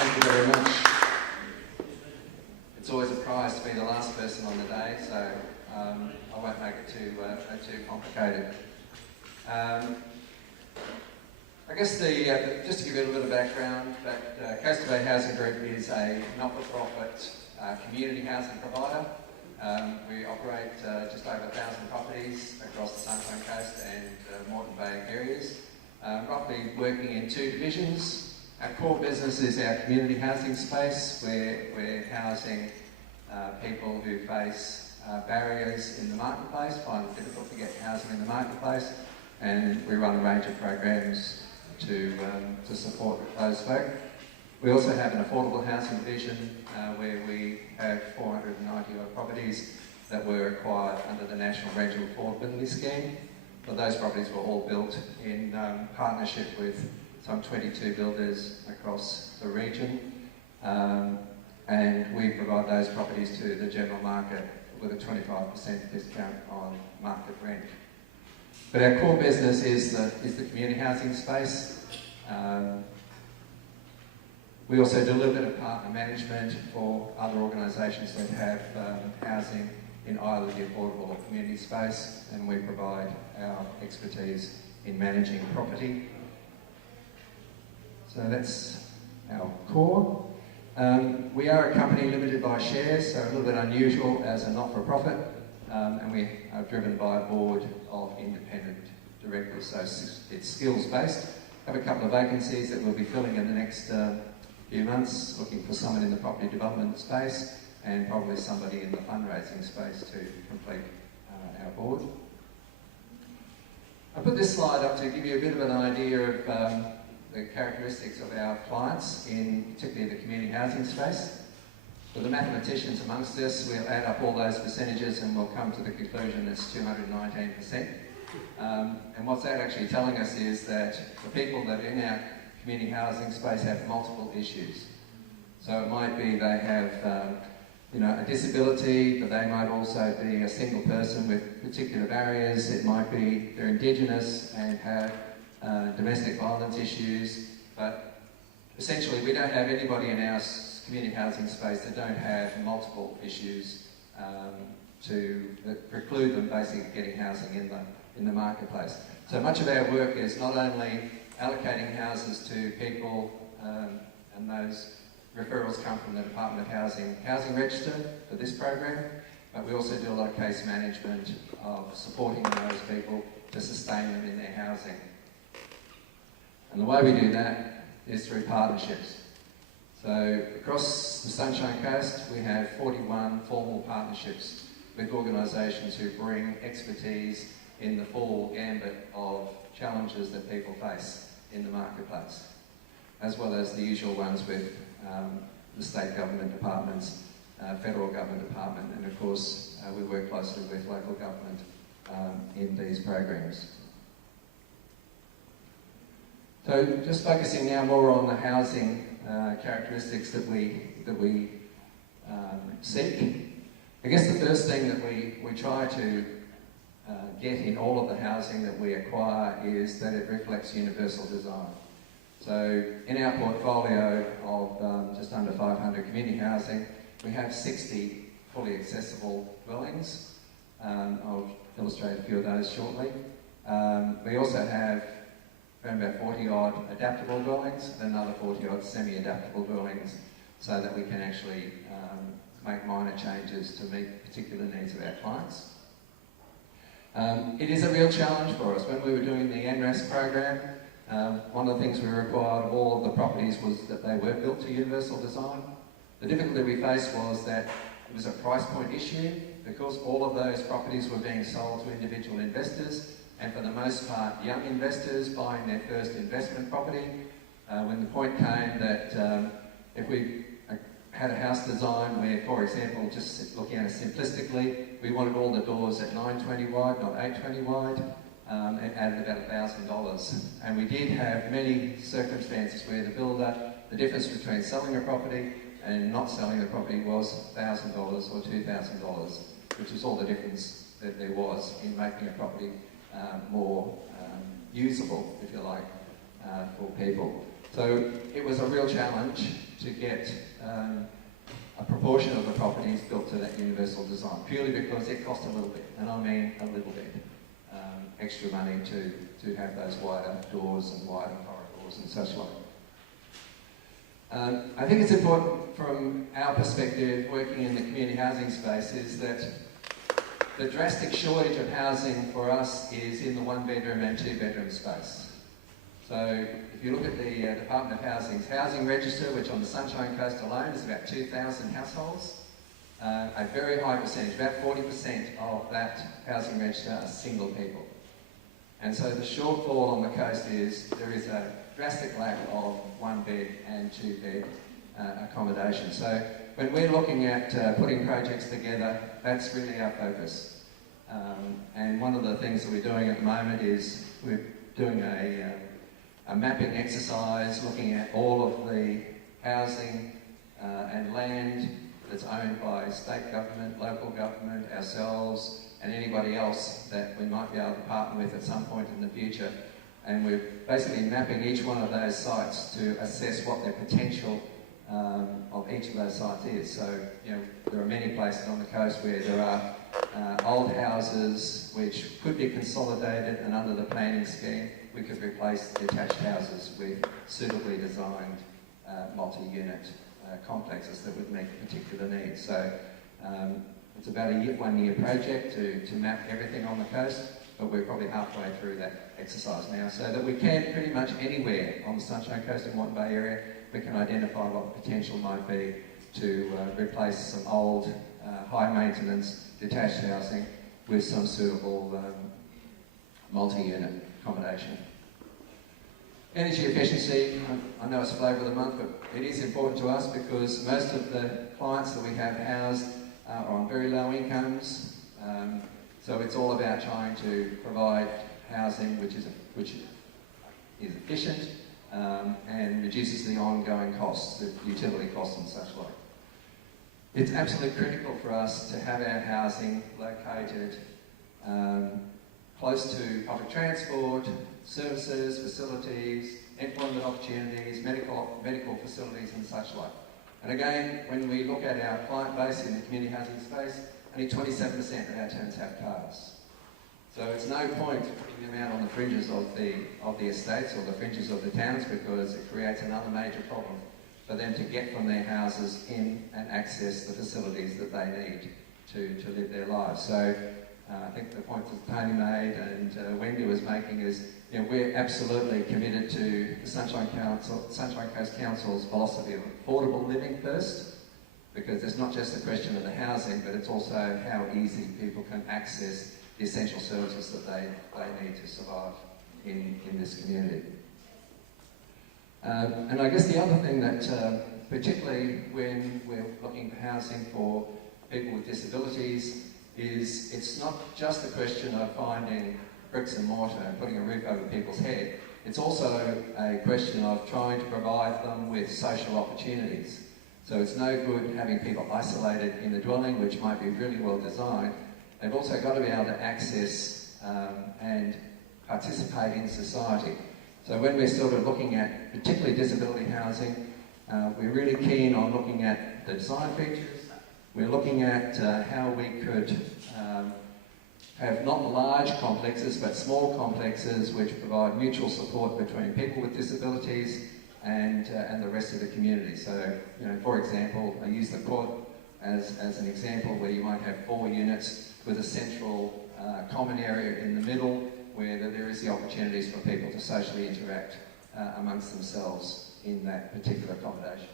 Thank you very much. It's always a prize to be the last person on the day, so I won't make it too complicated. I guess just to give you a little bit of background, Coastal Bay Housing Group is a not-for-profit community housing provider. We operate just over 1,000 properties across the Sunshine Coast and Moreton Bay areas, roughly working in two divisions. Our core business is our community housing space, where we're housing people who face barriers in the marketplace, find it difficult to get housing in the marketplace, and we run a range of programs to support those folk. We also have an affordable housing division where we have 490 odd properties that were acquired under the National Rental Affordability Scheme. But those properties were all built in partnership with some 22 builders across the region, and we provide those properties to the general market with a 25% discount on market rent. But our core business is the community housing space. We also do a little bit of partner management for other organisations that have housing in either the affordable or community space, and we provide our expertise in managing property. So that's our core. We are a company limited by shares, so a little bit unusual as a not-for-profit, and we are driven by a board of independent directors, so it's skills-based. Have a couple of vacancies that we'll be filling in the next few months, looking for someone in the property development space and probably somebody in the fundraising space to complete our board. I put this slide up to give you a bit of an idea of the characteristics of our clients in particularly the community housing space. For the mathematicians amongst us, we'll add up all those percentages and we'll come to the conclusion it's 219%. And what's that actually telling us is that the people that are in our community housing space have multiple issues. So it might be they have a disability, but they might also be a single person with particular barriers. It might be they're Indigenous and have domestic violence issues, but essentially we don't have anybody in our community housing space that don't have multiple issues that preclude them basically getting housing in the marketplace. So much of our work is not only allocating houses to people, and those referrals come from the Department of Housing Register for this program, but we also do a lot of case management of supporting those people to sustain them in their housing. And the way we do that is through partnerships. So across the Sunshine Coast, we have 41 formal partnerships with organisations who bring expertise in the full gambit of challenges that people face in the marketplace, as well as the usual ones with the state government departments, federal government department, and of course we work closely with local government in these programs. So just focusing now more on the housing characteristics that we seek. I guess the first thing that we try to get in all of the housing that we acquire is that it reflects universal design. So in our portfolio of just under 500 community housing, we have 60 fully accessible dwellings. I'll illustrate a few of those shortly. We also have around about 40 odd adaptable dwellings and another 40 odd semi-adaptable dwellings, so that we can actually make minor changes to meet particular needs of our clients. It is a real challenge for us. When we were doing the NRAS program, one of the things we required of all of the properties was that they were built to universal design. The difficulty we faced was that it was a price point issue, because all of those properties were being sold to individual investors, and for the most part young investors buying their first investment property. When the point came that if we had a house design where, for example, just looking at it simplistically, we wanted all the doors at 920 wide, not 820 wide, it added about $1,000. And we did have many circumstances where the difference between selling a property and not selling the property was $1,000 or $2,000, which is all the difference that there was in making a property more usable, if you like, for people. So it was a real challenge to get a proportion of the properties built to that universal design, purely because it cost a little bit, and I mean a little bit, extra money to have those wider doors and wider corridors and such like. I think it's important from our perspective, working in the community housing space, is that the drastic shortage of housing for us is in the 1-bedroom and 2-bedroom space. So if you look at the Department of Housing's housing register, which on the Sunshine Coast alone is about 2,000 households, a very high percentage, about 40% of that housing register are single people. And so the shortfall on the coast is there is a drastic lack of 1-bed and 2-bed accommodation. So when we're looking at putting projects together, that's really our focus. And one of the things that we're doing at the moment is we're doing a mapping exercise, looking at all of the housing and land that's owned by state government, local government, ourselves, and anybody else that we might be able to partner with at some point in the future. And we're basically mapping each one of those sites to assess what their potential of each of those sites is. So, you know, there are many places on the coast where there are old houses which could be consolidated, and under the planning scheme we could replace detached houses with suitably designed multi-unit complexes that would meet particular needs. So it's about a 1-year project to map everything on the coast, but we're probably halfway through that exercise now, so that we can pretty much anywhere on the Sunshine Coast and Moreton Bay area, we can identify what the potential might be to replace some old, high maintenance detached housing with some suitable multi-unit accommodation. Energy efficiency, I know it's flavour of the month, but it is important to us because most of the clients that we have housed are on very low incomes. So it's all about trying to provide housing which is efficient and reduces the ongoing costs, the utility costs and such like. It's absolutely critical for us to have our housing located close to public transport, services, facilities, employment opportunities, medical facilities and such like. And again, when we look at our client base in the community housing space, only 27% of our tenants have cars. So it's no point putting them out on the fringes of the estates or the fringes of the towns, because it creates another major problem for them to get from their houses in and access the facilities that they need to live their lives. So I think the point that Tony made and Wendy was making is, you know, we're absolutely committed to the Sunshine Coast Council's philosophy of affordable living first, because it's not just a question of the housing, but it's also how easy people can access the essential services that they need to survive in this community. And I guess the other thing that, particularly when we're looking for housing for people with disabilities, is it's not just a question of finding bricks and mortar and putting a roof over people's head. It's also a question of trying to provide them with social opportunities. So it's no good having people isolated in a dwelling, which might be really well designed. They've also got to be able to access and participate in society. So when we're sort of looking at particularly disability housing, we're really keen on looking at the design features. We're looking at how we could have not large complexes, but small complexes which provide mutual support between people with disabilities and the rest of the community. So, you know, for example, I use the court as an example where you might have 4 units with a central common area in the middle, where there is the opportunities for people to socially interact amongst themselves in that particular accommodation.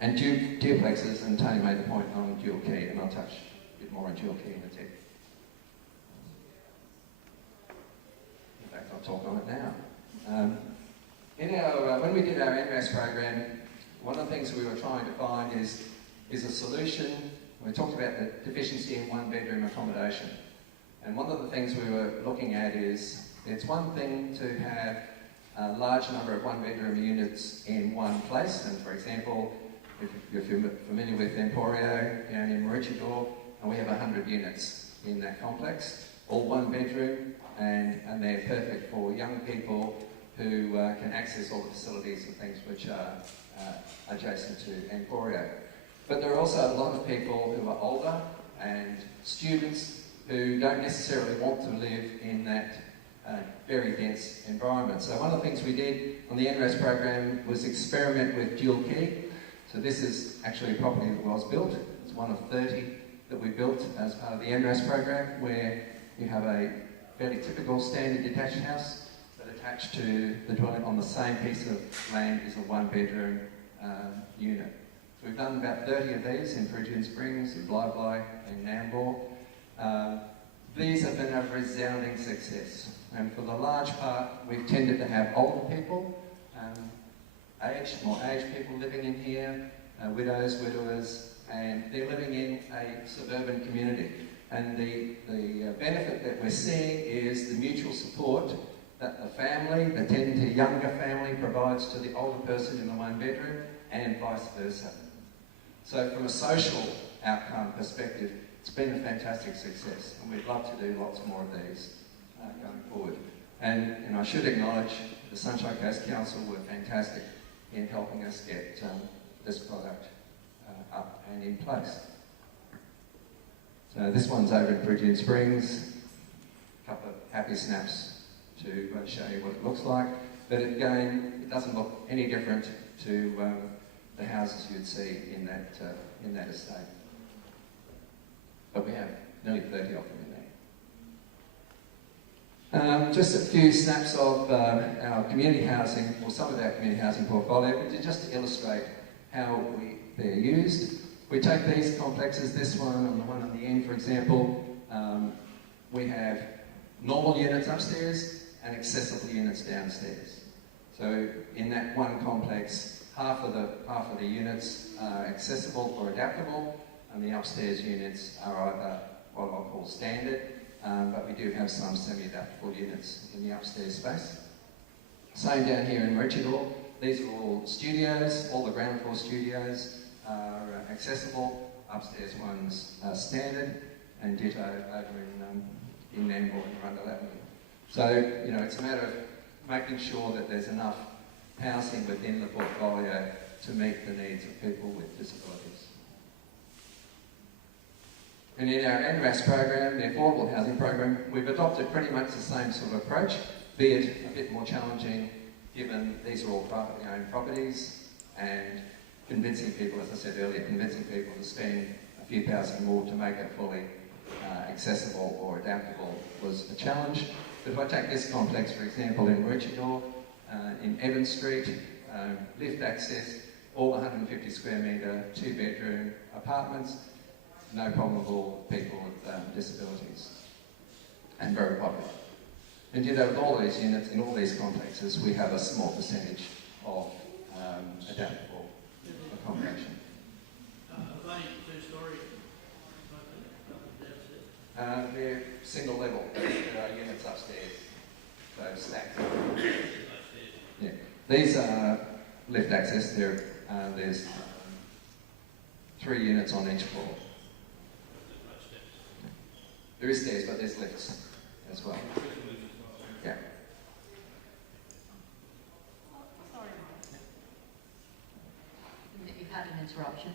And duplexes, and Tony made the point on dual key, and I'll touch a bit more on dual key in a tick. In fact, I'll talk on it now. When we did our NRAS program, one of the things we were trying to find is a solution. We talked about the deficiency in 1-bedroom accommodation. And one of the things we were looking at is, it's one thing to have a large number of 1-bedroom units in one place. And for example, if you're familiar with Emporio down in Maroochydore, and we have 100 units in that complex, all 1 bedroom, and they're perfect for young people who can access all the facilities and things which are adjacent to Emporio. But there are also a lot of people who are older and students who don't necessarily want to live in that very dense environment. So one of the things we did on the NRAS program was experiment with dual key. So this is actually a property that was built. It's one of 30 that we built as part of the NRAS program, where you have a fairly typical standard detached house, but attached to the dwelling on the same piece of land is a one-bedroom unit. So we've done about 30 of these in Peregian Springs, in Bly Bly, in Nambour. These have been a resounding success, and for the large part, we've tended to have older people, more aged people living in here, widows, widowers, and they're living in a suburban community. And the benefit that we're seeing is the mutual support that the family, the 10 to younger family, provides to the older person in the one bedroom, and vice versa. So from a social outcome perspective, it's been a fantastic success, and we'd love to do lots more of these going forward. And I should acknowledge the Sunshine Coast Council were fantastic in helping us get this product up and in place. So this one's over in Peregian Springs. A couple of happy snaps to show you what it looks like. But again, it doesn't look any different to the houses you'd see in that estate. But we have nearly 30 of them in there. Just a few snaps of our community housing, or some of our community housing portfolio, just to illustrate how they're used. We take these complexes, this one and the one on the end, for example. We have normal units upstairs and accessible units downstairs. So in that one complex, half of the units are accessible or adaptable, and the upstairs units are either what I'll call standard, but we do have some semi-adaptable units in the upstairs space. Same down here in Maroochydore. These are all studios. All the ground floor studios are accessible. Upstairs ones are standard, and ditto over in Nambour and Rundle Avenue. So, it's a matter of making sure that there's enough housing within the portfolio to meet the needs of people with disabilities. And in our NRAS program, the Affordable Housing Program, we've adopted pretty much the same sort of approach, be it a bit more challenging given these are all privately owned properties, and convincing people, as I said earlier, convincing people to spend a few thousand more to make it fully accessible or adaptable was a challenge. But if I take this complex, for example, in Maroochydore, in Evans Street, lift access, all 150 square metre, 2-bedroom apartments, no problem at all with people with disabilities, and very popular. And with all these units, in all these complexes, we have a small percentage of adaptable accommodation. Are they two-storey? They're single level. There are units upstairs, so stacked. Yeah. These are lift access. There's 3 units on each floor. There is stairs, but there's lifts as well. Yeah. Sorry, you've had an interruption.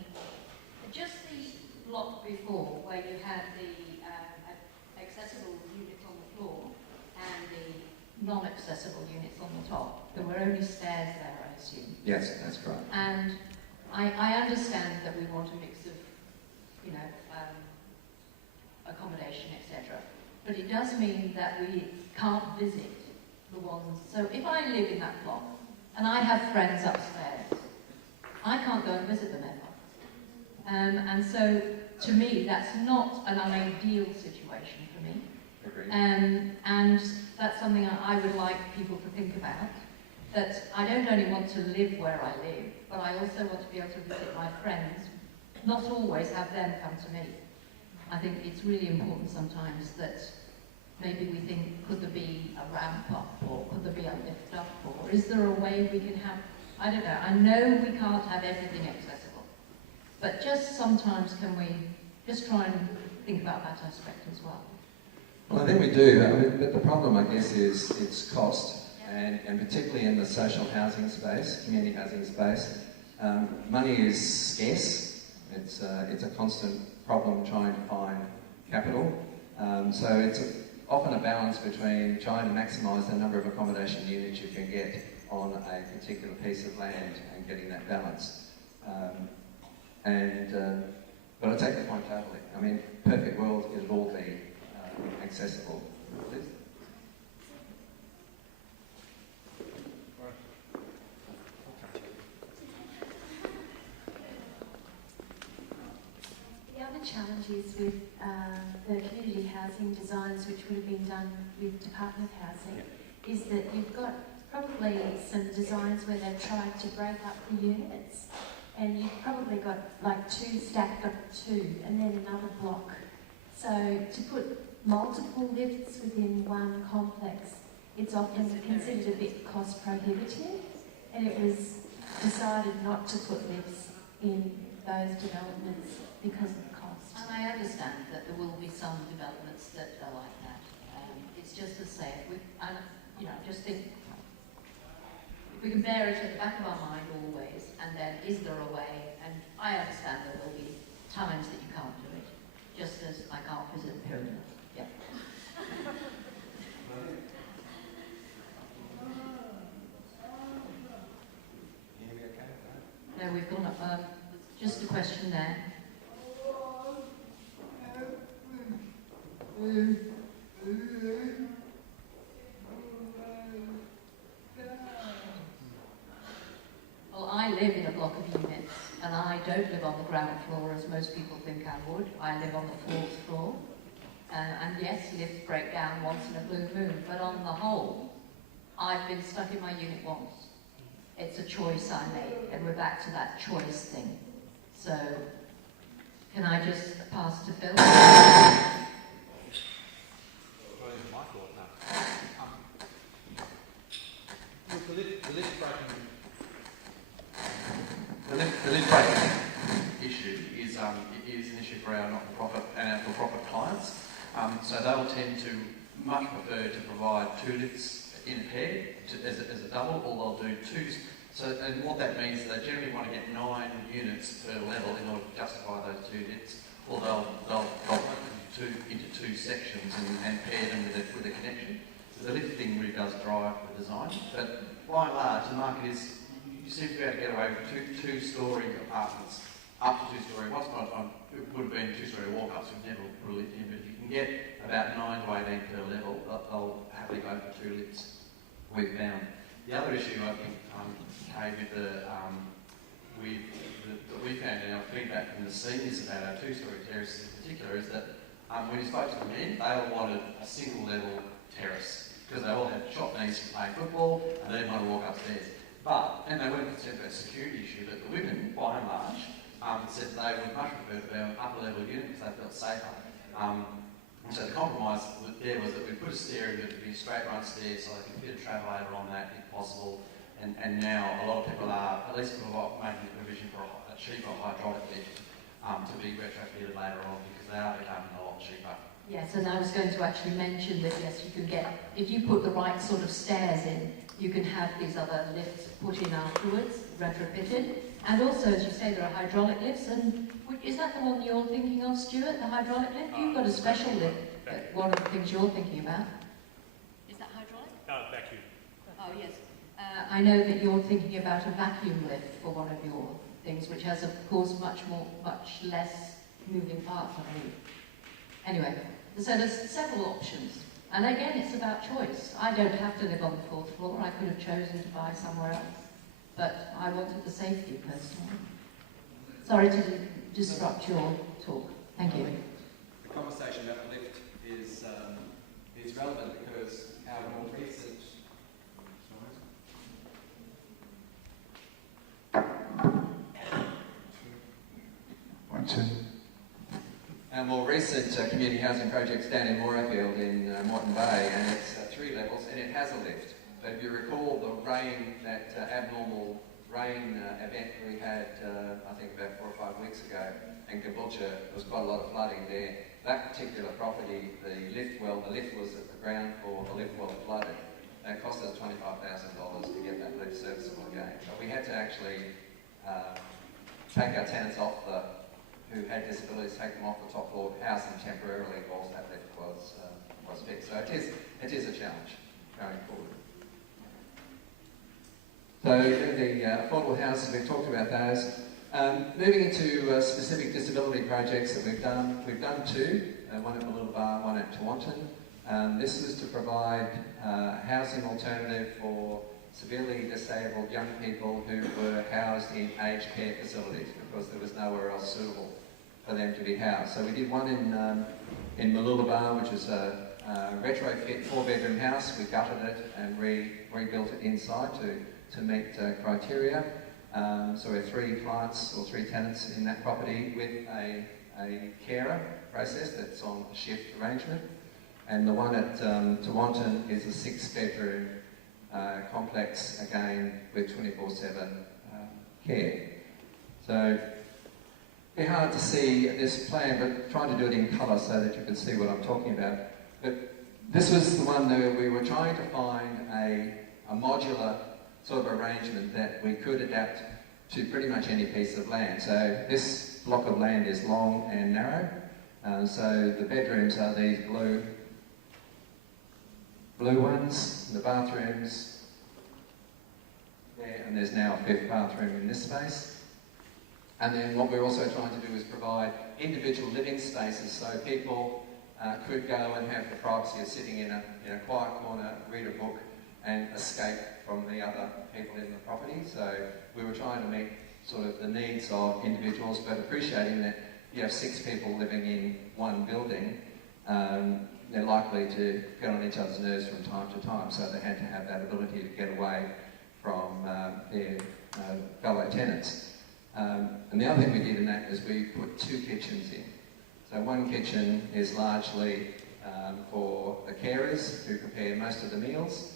Just the block before, where you had the accessible units on the floor and the non-accessible units on the top, there were only stairs there, I assume. Yes, that's correct. And I understand that we want a mix of, accommodation, etc. But it does mean that we can't visit the ones. So if I live in that block and I have friends upstairs, I can't go and visit them ever. And so to me, that's not an ideal situation for me. Agreed. And that's something I would like people to think about. That I don't only want to live where I live, but I also want to be able to visit my friends, not always have them come to me. I think it's really important sometimes that maybe we think, could there be a ramp up, or could there be a lift up, or is there a way we can have, I don't know, I know we can't have everything accessible, but just sometimes can we just try and think about that aspect as well? Well, I think we do, but the problem, I guess, is its cost. and particularly in the social housing space, community housing space, money is scarce. It's a constant problem trying to find capital. So it's often a balance between trying to maximise the number of accommodation units you can get on a particular piece of land and getting that balance. But I take the point totally. I mean, perfect world, it'll all be accessible. Liz? The other challenges with the community housing designs, which would have been done with Department of Housing, is that you've got probably some designs where they've tried to break up the units, and you've probably got like two stacked up two, and then another block. So to put multiple lifts within one complex, it's often considered a bit cost prohibitive, and it was decided not to put lifts in those developments because of the cost. And I understand that there will be some developments that are like that. It's just to say, just think, if we can bear it at the back of our mind always, and then is there a way? And I understand there will be times that you can't do it, just as I can't visit the pyramid. Yeah. No, we've gone up. Just a question there. Well, I live in a block of units, and I don't live on the ground floor as most people think I would. I live on the fourth floor. And yes, lifts break down once in a blue moon, but on the whole, I've been stuck in my unit once. It's a choice I made, and we're back to that choice thing. So, can I just pass to Phil? The lift breaking issue is an issue for our not-for-profit and our for-profit clients. So they'll tend to much prefer to provide two lifts in a pair as a double, or they'll do two. So, and what that means is they generally want to get 9 units per level in order to justify those two lifts, or they'll break them into two sections and pair them with a connection. So the lift thing really does drive the design, but by and large, the market is. You seem to be able to get away with two-storey apartments, up to two-storey. Once upon a time, it would have been two-storey walk-ups, we've never put a lift in, but if you can get about 9 to 18 per level, they'll happily go for 2 lifts, we've found. The other issue, I think, Kay, that we found in our feedback from the seniors about our two-storey terraces in particular, is that when you spoke to the men, they all wanted a single-level terrace, because they all had short knees to play football, and they didn't want to walk upstairs. And they weren't concerned about a security issue, but the women, by and large, said they would much prefer to be on an upper level unit because they felt safer. And so the compromise there was that we put a stair in, but it would be a straight run stairs so they could fit a travelator on that if possible. And now a lot of people are, at least making the provision for a cheaper hydraulic lift to be retrofitted later on, because they are becoming a lot cheaper. Yes, and I was going to actually mention that yes, you can get, if you put the right sort of stairs in, you can have these other lifts put in afterwards, retrofitted. And also, as you say, there are hydraulic lifts. And is that the one you're thinking of, Stuart, the hydraulic lift? You've got a special lift, one of the things you're thinking about. Is that hydraulic? Vacuum. Oh, yes. I know that you're thinking about a vacuum lift for one of your things, which has, of course, much less moving parts, I believe. Anyway, so there's several options. And again, it's about choice. I don't have to live on the fourth floor. I could have chosen to buy somewhere else. But I wanted the safety personally. Sorry to disrupt your talk. Thank you. The conversation about lift is relevant because our more recent... Our more recent community housing project's down in Moorfield in Moreton Bay, and it's 3 levels, and it has a lift. But if you recall that abnormal rain event we had, I think about 4 or 5 weeks ago, in Caboolture, there was quite a lot of flooding there. That particular property, the lift was at the ground floor, the lift well flooded. and it cost us $25,000 to get that lift serviceable again. But we had to actually take our tenants who had disabilities, take them off the top floor, house them temporarily whilst that lift was fixed. So it is a challenge going forward. So the affordable houses, we've talked about those. Moving into specific disability projects that we've done two, one at Mooloolaba, one at Tewantin. This was to provide housing alternative for severely disabled young people who were housed in aged care facilities because there was nowhere else suitable for them to be housed. So we did one in Mooloolaba, which is a retrofit 4-bedroom house. We gutted it and rebuilt it inside to meet criteria. So we have 3 clients or 3 tenants in that property with a carer process that's on a shift arrangement. And the one at Tewantin is a 6-bedroom complex, again, with 24/7 care. So it'd be hard to see this plan, but trying to do it in colour so that you can see what I'm talking about. But this was the one that we were trying to find a modular sort of arrangement that we could adapt to pretty much any piece of land. So this block of land is long and narrow. So the bedrooms are these blue ones, the bathrooms there, and there's now a 5th bathroom in this space. And then what we're also trying to do is provide individual living spaces so people could go and have the privacy of sitting in a quiet corner, read a book, and escape from the other people in the property. So we were trying to meet sort of the needs of individuals, but appreciating that you have 6 people living in one building, they're likely to get on each other's nerves from time to time, so they had to have that ability to get away from their fellow tenants. And the other thing we did in that is we put 2 kitchens in. So one kitchen is largely for the carers who prepare most of the meals.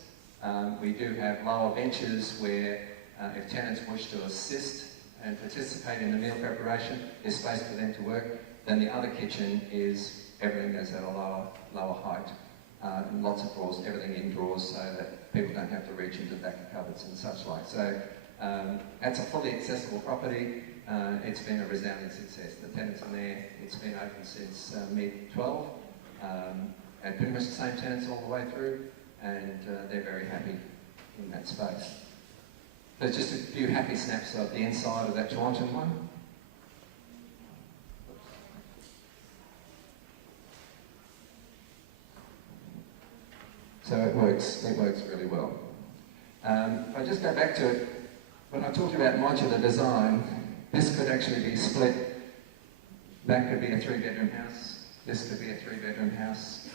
We do have lower benches where if tenants wish to assist and participate in the meal preparation, there's space for them to work. Then the other kitchen is everything is at a lower height. And lots of drawers, everything indoors so that people don't have to reach into the back of cupboards and such like. So that's a fully accessible property. It's been a resounding success. The tenants in there, it's been open since mid-12, and pretty much the same tenants all the way through, and they're very happy in that space. There's just a few happy snaps of the inside of that Tewantin one. So it works really well. If I just go back to it, when I talked about modular design, this could actually be split. That could be a 3-bedroom house. This could be a 3-bedroom house.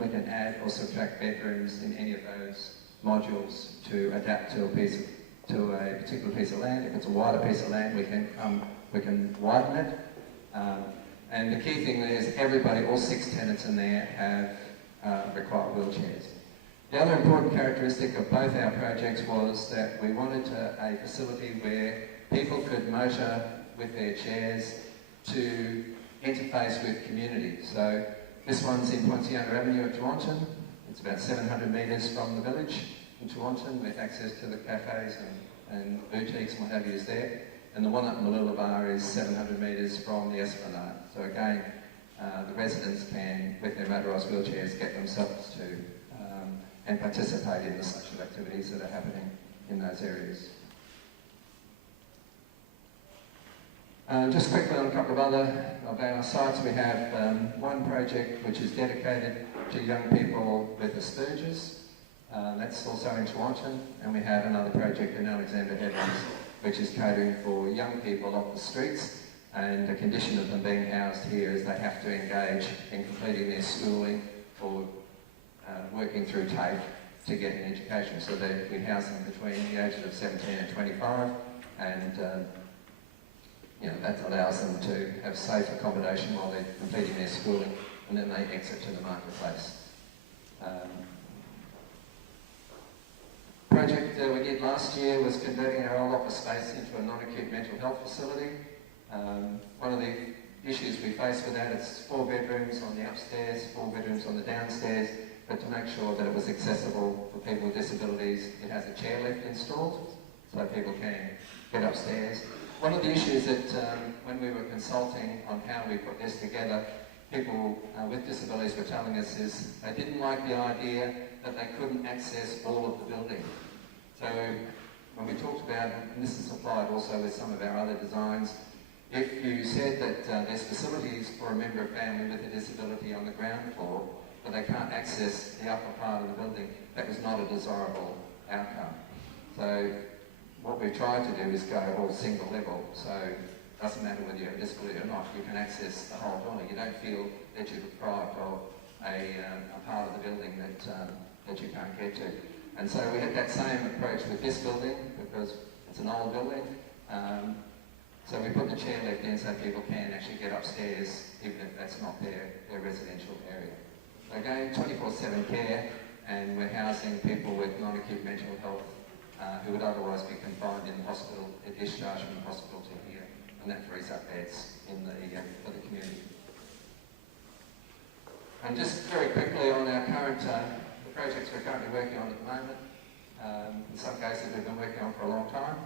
We can add or subtract bedrooms in any of those modules to adapt to a particular piece of land. If it's a wider piece of land, we can widen it. And the key thing there is everybody, all 6 tenants in there have require wheelchairs. The other important characteristic of both our projects was that we wanted a facility where people could motor with their chairs to interface with community. So this one's in Poinciana Avenue at Tewantin. It's about 700 metres from the village in Tewantin with access to the cafes and boutiques and what have you is there. And the one at Mooloolaba is 700 metres from the Esplanade. So again, the residents can, with their motorised wheelchairs, get themselves to and participate in the social activities that are happening in those areas. Just quickly on a couple of other of our sites, we have one project which is dedicated to young people with Asperger's. That's also in Tewantin, and we have another project in Alexander Headlands, which is catering for young people off the streets. And the condition of them being housed here is they have to engage in completing their schooling or working through TAFE to get an education. So we house them between the ages of 17 and 25, and that allows them to have safe accommodation while they're completing their schooling, and then they exit to the marketplace. Project we did last year was converting our old office space into a non-acute mental health facility. One of the issues we face with that is 4 bedrooms on the upstairs, 4 bedrooms on the downstairs, but to make sure that it was accessible for people with disabilities, it has a chairlift installed so people can get upstairs. One of the issues that when we were consulting on how we put this together, people with disabilities were telling us is they didn't like the idea that they couldn't access all of the building. So when we talked about, and this is applied also with some of our other designs, if you said that there's facilities for a member of family with a disability on the ground floor, but they can't access the upper part of the building, that was not a desirable outcome. So what we've tried to do is go all single level, so it doesn't matter whether you have a disability or not, you can access the whole building. You don't feel that you're deprived of a part of the building that you can't get to. And so we had that same approach with this building, because it's an old building. So we put the chairlift in so people can actually get upstairs, even if that's not their residential area. So again, 24/7 care, and we're housing people with non-acute mental health who would otherwise be confined in the hospital, discharged from the hospital to here, and that frees up beds in for the community. And just very quickly on our current the projects we're currently working on at the moment. In some cases we've been working on for a long time,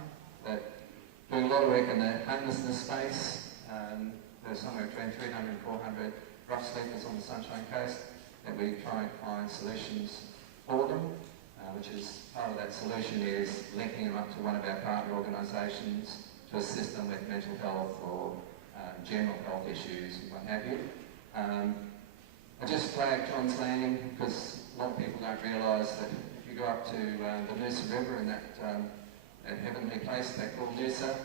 but doing a lot of work in the homelessness space. There's somewhere between 300 and 400 rough sleepers on the Sunshine Coast that we try and find solutions for them, which is part of that solution is linking them up to one of our partner organisations to assist them with mental health or general health issues and what have you. I just flagged Johns Landing because a lot of people don't realise that if you go up to the Noosa River and that heavenly place they call Noosa,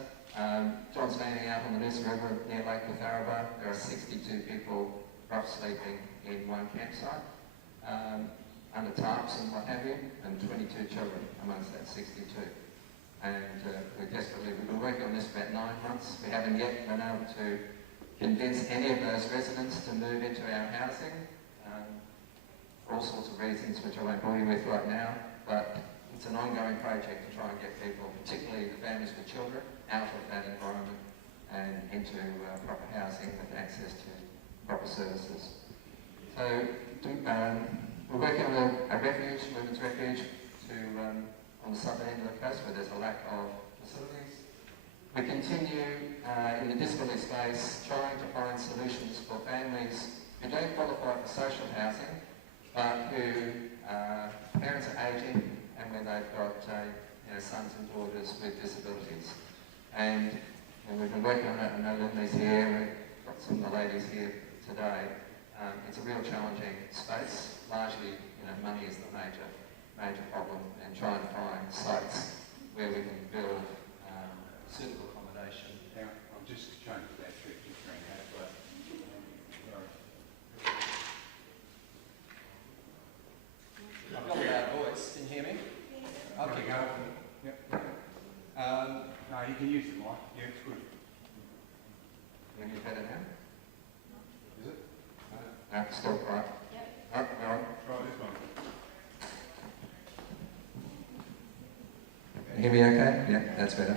Johns Landing out on the Noosa River near Lake Catharaba, there are 62 people rough sleeping in one campsite, under tarps and what have you, and 22 children amongst that 62. And we've been working on this for about 9 months. We haven't yet been able to convince any of those residents to move into our housing, for all sorts of reasons which I won't bore you with right now, but it's an ongoing project to try and get people, particularly the families with children, out of that environment and into proper housing with access to proper services. So we're working on a refuge, women's refuge, on the southern end of the coast where there's a lack of facilities. We continue in the disability space trying to find solutions for families who don't qualify for social housing, but who parents are ageing and where they've got sons and daughters with disabilities. And we've been working on that. I know Lindsay's here, we've got some of the ladies here today. It's a real challenging space. Largely, money is the major problem, and trying to find sites where we can build suitable accommodation. Yeah, I'm just trying to that trick, just trying halfway. I've got a loud voice. Can you hear me? Okay. Go. Yep. No, you can use the mic. Yeah, it's good. Can you better now? Is it? No, still right. Yep. Oh, all right. Try this one. Can you hear me okay? Yeah, that's better.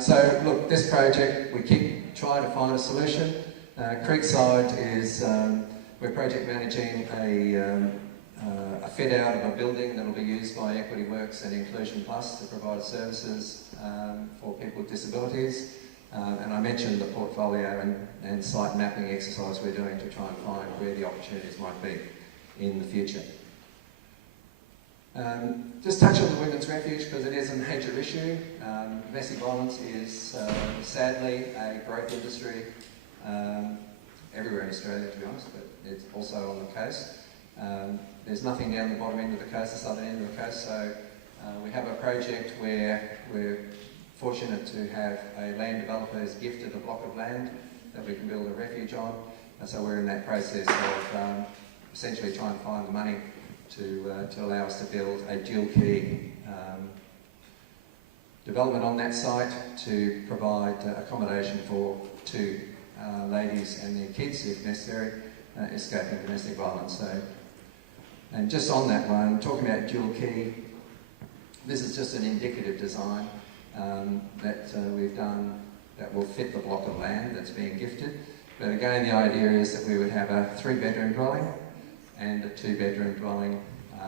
So look, this project, we keep trying to find a solution. Creekside is, we're project managing a fit out of a building that will be used by Equity Works and Inclusion Plus to provide services for people with disabilities. And I mentioned the portfolio and site mapping exercise we're doing to try and find where the opportunities might be in the future. Just touch on the women's refuge because it is a major issue. Domestic violence is sadly a growth industry everywhere in Australia, to be honest, but it's also on the coast. There's nothing down the bottom end of the coast, the southern end of the coast, so we have a project where we're fortunate to have a land developer who's gifted a block of land that we can build a refuge on, and so we're in that process of essentially trying to find the money to allow us to build a dual key development on that site to provide accommodation for 2 ladies and their kids, if necessary, escaping domestic violence. So, and just on that one, talking about dual key, this is just an indicative design that we've done that will fit the block of land that's being gifted. But again, the idea is that we would have a 3-bedroom dwelling and a 2-bedroom dwelling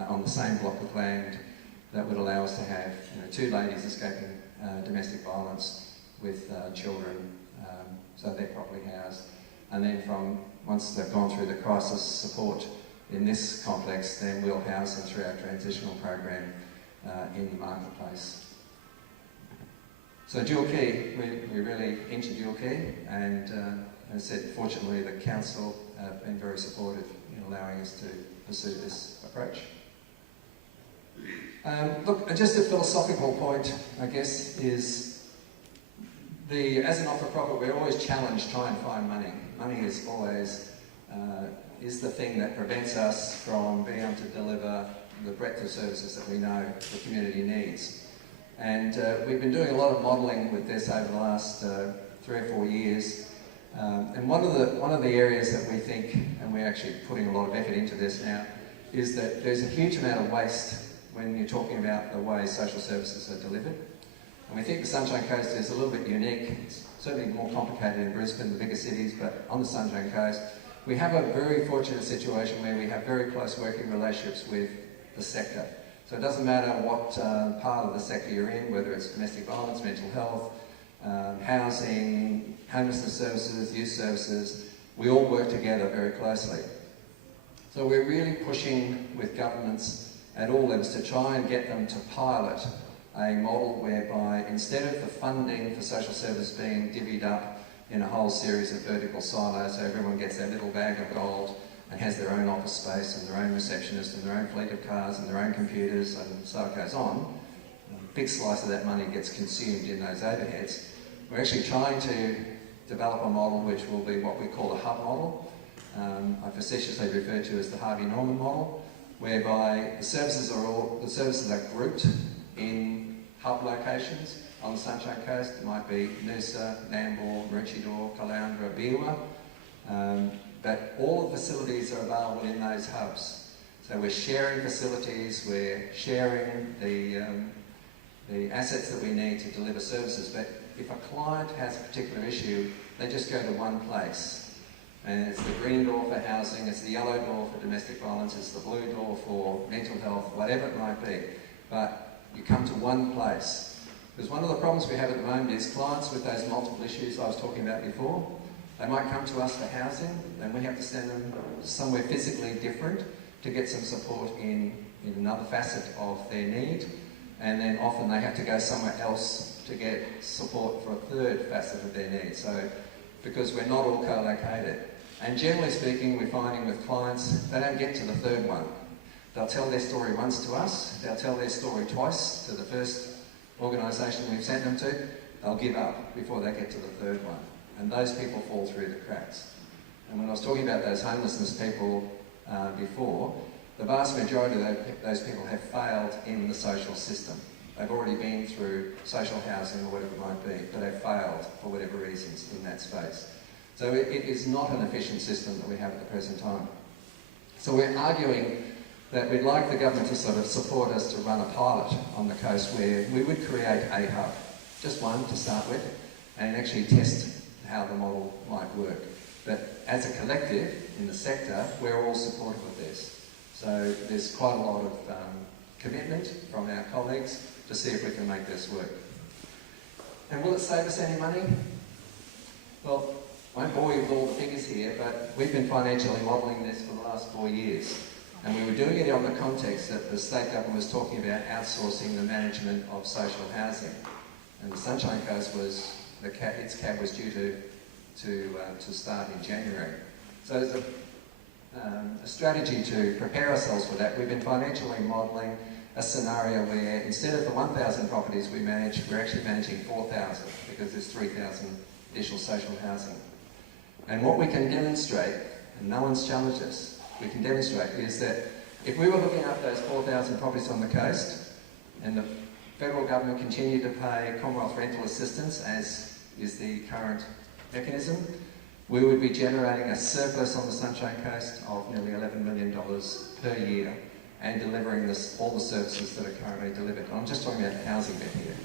on the same block of land that would allow us to have 2 ladies escaping domestic violence with children, so they're properly housed. And then once they've gone through the crisis support in this complex, then we'll house them through our transitional program in the marketplace. So dual key, we're really into dual key, and as I said, fortunately the council have been very supportive in allowing us to pursue this approach. Look, just a philosophical point, I guess, is as a not-for-profit, we're always challenged trying to find money. Money is always is the thing that prevents us from being able to deliver the breadth of services that we know the community needs. And we've been doing a lot of modelling with this over the last 3 or 4 years. And one of the areas that we think, and we're actually putting a lot of effort into this now, is that there's a huge amount of waste when you're talking about the way social services are delivered. And we think the Sunshine Coast is a little bit unique. It's certainly more complicated in Brisbane, the bigger cities, but on the Sunshine Coast, we have a very fortunate situation where we have very close working relationships with the sector. So it doesn't matter what part of the sector you're in, whether it's domestic violence, mental health, housing, homelessness services, youth services, we all work together very closely. So we're really pushing with governments at all levels to try and get them to pilot a model whereby instead of the funding for social service being divvied up in a whole series of vertical silos, so everyone gets their little bag of gold and has their own office space and their own receptionist and their own fleet of cars and their own computers, and so it goes on, a big slice of that money gets consumed in those overheads. We're actually trying to develop a model which will be what we call a hub model. I facetiously refer to as the Harvey Norman model, whereby the services are grouped in hub locations on the Sunshine Coast. It might be Noosa, Nambour, Maroochydore, Caloundra, Beerwah. But all the facilities are available in those hubs. So we're sharing facilities, we're sharing the assets that we need to deliver services. But if a client has a particular issue, they just go to one place. And it's the green door for housing, it's the yellow door for domestic violence, it's the blue door for mental health, whatever it might be. But you come to one place. Because one of the problems we have at the moment is clients with those multiple issues I was talking about before, they might come to us for housing, then we have to send them somewhere physically different to get some support in another facet of their need. And then often they have to go somewhere else to get support for a third facet of their need. So, because we're not all co-located. And generally speaking, we're finding with clients, they don't get to the third one. They'll tell their story once to us, they'll tell their story twice to the first organisation we've sent them to, they'll give up before they get to the third one. And those people fall through the cracks. And when I was talking about those homelessness people before, the vast majority of those people have failed in the social system. They've already been through social housing or whatever it might be, but they've failed for whatever reasons in that space. So it is not an efficient system that we have at the present time. So we're arguing that we'd like the government to sort of support us to run a pilot on the coast where we would create a hub, just one to start with, and actually test how the model might work. But as a collective in the sector, we're all supportive of this. So there's quite a lot of commitment from our colleagues to see if we can make this work. And will it save us any money? Well, I won't bore you with all the figures here, but we've been financially modelling this for the last 4 years. And we were doing it on the context that the state government was talking about outsourcing the management of social housing. And the Sunshine Coast was, its CAB was due to start in January. So there's a strategy to prepare ourselves for that. We've been financially modelling a scenario where instead of the 1,000 properties we manage, we're actually managing 4,000 because there's 3,000 additional social housing. And what we can demonstrate, and no one's challenged us, we can demonstrate is that if we were looking after those 4,000 properties on the coast and the federal government continued to pay Commonwealth rental assistance, as is the current mechanism, we would be generating a surplus on the Sunshine Coast of nearly $11 million per year and delivering all the services that are currently delivered. I'm just talking about the housing bit here.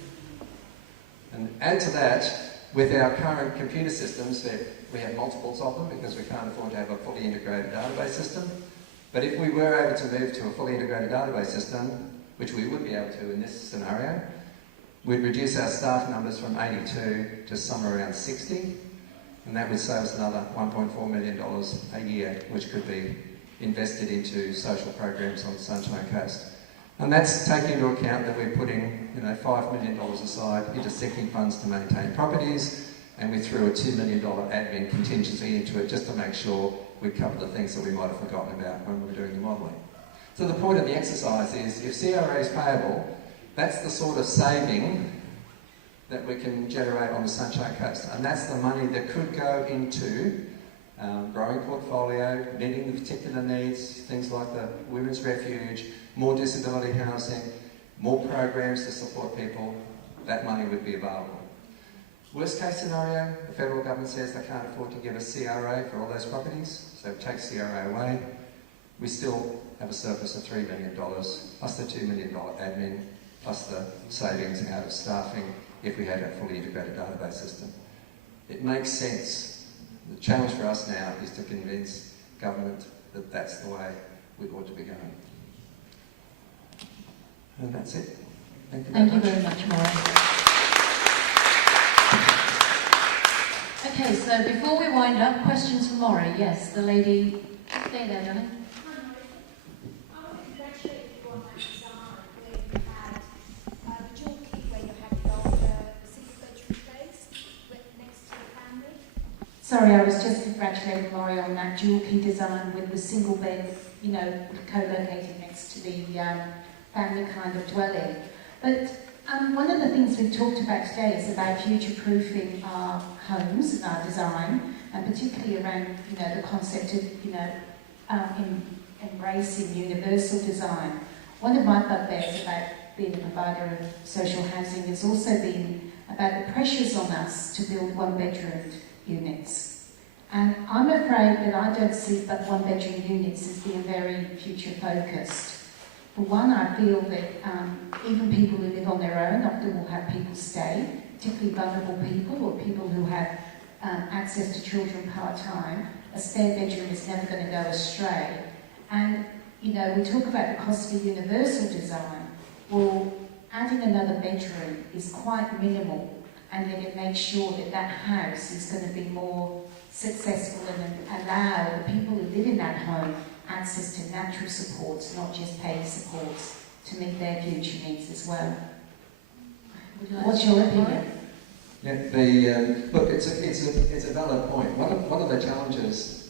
And add to that, with our current computer systems, we have multiples of them because we can't afford to have a fully integrated database system. But if we were able to move to a fully integrated database system, which we would be able to in this scenario, we'd reduce our staff numbers from 82 to somewhere around 60, and that would save us another $1.4 million a year, which could be invested into social programs on the Sunshine Coast. And that's taking into account that we're putting, $5 million aside into sinking funds to maintain properties, and we threw a $2 million admin contingency into it just to make sure we cover the things that we might have forgotten about when we were doing the modelling. So the point of the exercise is, if CRA is payable, that's the sort of saving that we can generate on the Sunshine Coast. And that's the money that could go into growing portfolio, meeting the particular needs, things like the Women's Refuge, more disability housing, more programs to support people. That money would be available. Worst case scenario, the federal government says they can't afford to give us CRA for all those properties, so take CRA away. We still have a surplus of $3 million, plus the $2 million admin, plus the savings out of staffing if we had a fully integrated database system. It makes sense. The challenge for us now is to convince government that that's the way we ought to be going. And that's it. Thank you very much. Thank you very much, Maury. Okay, so before we wind up, questions for Maury. Yes, the lady. Stay there, darling. I want to congratulate you on that design where you had the dual key, where you had the older single-bedroom place next to the family. Sorry, I was just congratulating Laurie on that dual key design with the single bed, co-located next to the family kind of dwelling. But one of the things we've talked about today is about future-proofing our homes and our design, and particularly around, the concept of, embracing universal design. One of my bugbears about being a provider of social housing has also been about the pressures on us to build one-bedroom units. And I'm afraid that I don't see but one-bedroom units as being very future-focused. For one, I feel that even people who live on their own often will have people stay, particularly vulnerable people or people who have access to children part-time. A spare bedroom is never going to go astray. And, we talk about the cost of universal design. Well, adding another bedroom is quite minimal, and then it makes sure that that house is going to be more successful and allow the people who live in that home access to natural supports, not just paid supports, to meet their future needs as well. What's your opinion? Yeah, look, it's a valid point. One of the challenges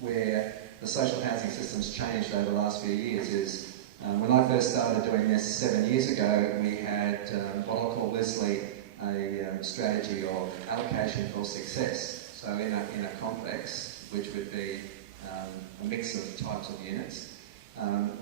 where the social housing system's changed over the last few years is when I first started doing this 7 years ago, we had what I'll call loosely a strategy of allocation for success. So in a complex, which would be a mix of types of units,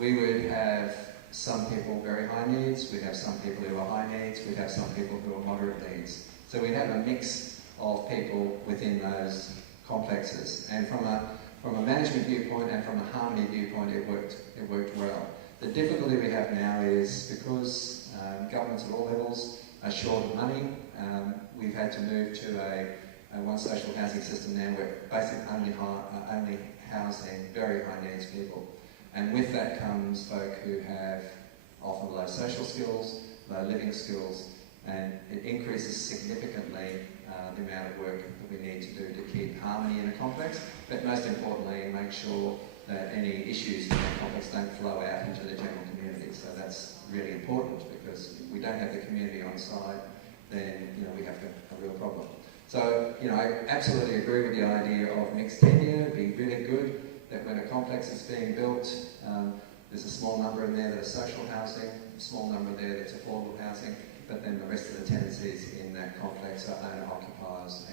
we would have some people very high needs, we'd have some people who are high needs, we'd have some people who are moderate needs. So we'd have a mix of people within those complexes. And from a management viewpoint and from a harmony viewpoint, it worked well. The difficulty we have now is because governments at all levels are short of money, we've had to move to a one social housing system now where basically only housing very high needs people. And with that comes folk who have often low social skills, low living skills, and it increases significantly the amount of work that we need to do to keep harmony in a complex, but most importantly make sure that any issues in that complex don't flow out into the general community. So that's really important, because if we don't have the community on side, then we have a real problem. So, I absolutely agree with the idea of mixed tenure. It'd be really good that when a complex is being built, there's a small number in there that are social housing, a small number there that's affordable housing, but then the rest of the tenancies in that complex are owner-occupiers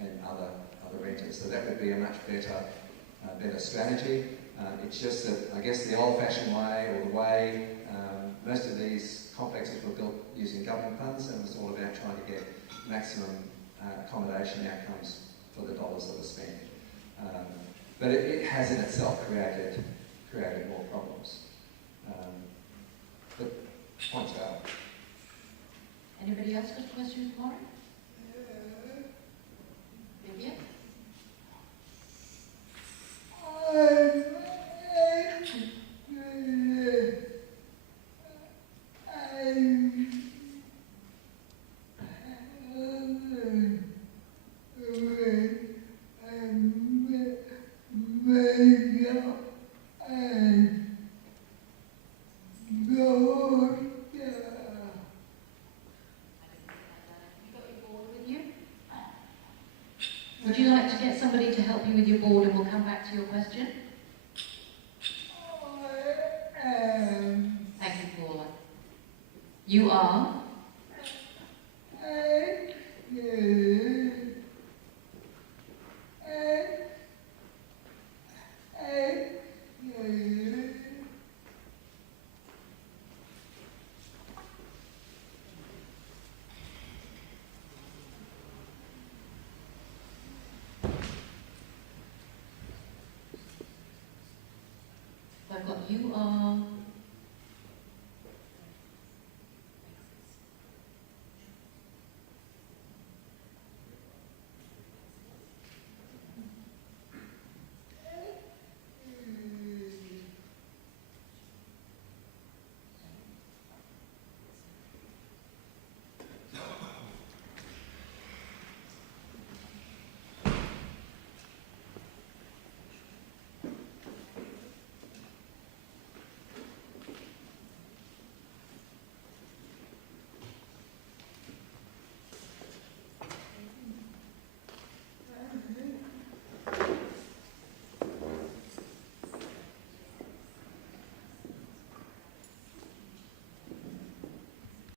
and other renters. So that would be a much better strategy. It's just that, I guess, the old-fashioned way, or the way most of these complexes were built using government funds, and it was all about trying to get maximum accommodation outcomes for the dollars that were spent. But it has in itself created more problems. But points out. Anybody else got questions for Maury? Vivian? Would you like to get somebody to help you with your board and we'll come back to your question? Thank you, Paula. You are? I've got you are